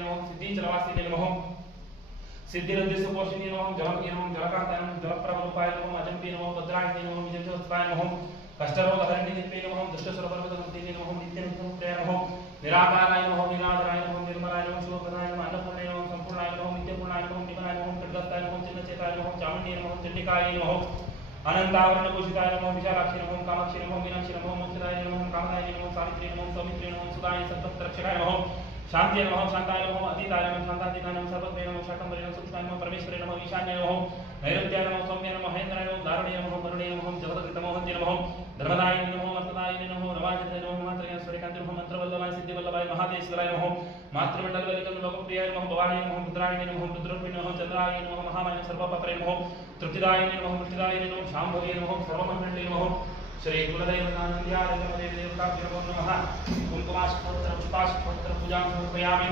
नमः सिद्धिचलवासिने नमः सिद्धिरद्धिसुपोषिणे नमः जलमये नमः जलकान्ताय नमः जलप्रभरूपाय नमः अजम्पे नमः भद्राय नमः विजयस्वाय नमः कष्टरोगहरिणे नमः दुष्टस्वरपर्वतकृतिने नमः नित्यनित्यप्रियाय नमः निराकाराय नमः निराधराय नमः निर्मलाय नमः शुभप्रदाय नमः अन्नपूर्णाय नमः संपूर्णाय नमः नित्यपूर्णाय नमः निमनाय नमः खड्गस्ताय नमः चिन्नचेताय नमः चामुण्डाय नमः चण्डिकाय नमः अनंतावरणभूषिताय नमः विशालाक्षी नमः कामाक्षी नमः मीनाक्षी नमः मोक्षदाय नमः कामदाय नमः सावित्री नमः सौमित्री नमः सुदाय सत्पत्रक्षकाय नमः शांति नमः शांताय नमः अतीताय नमः शांतातीताय नमः सर्वज्ञाय नमः शाकंभरी नमः सूक्ष्माय नमः परमेश्वराय नमः ईशान्याय नमः नैऋत्याय नमः सौम्याय नमः महेन्द्राय नमः दारुण्याय नमः वरुणाय नमः जगदकृतमोहन्ते नमः धर्मदाय नमः अर्थदाय नमः रवाजिताय नमः मात्रयाय सूर्यकान्ति नमः मंत्रवल्लभाय सिद्धिवल्लभाय महादेश्वराय नमः मातृमण्डलवल्लिकं लोकप्रियाय नमः भवानी नमः रुद्राय नमः रुद्ररूपिणे नमः चंद्राय नमः महामाय सर्वपात्राय नमः तृप्तिदाय नमः मुष्टिदाय नमः शाम्भवे नमः सर्वमङ्गले नमः श्री कुलदैवतानन्द्याय नमः देवताभ्यो नमः कुङ्कुमाष्टोत्तर पुष्पाष्टोत्तर पूजां समर्पयामि।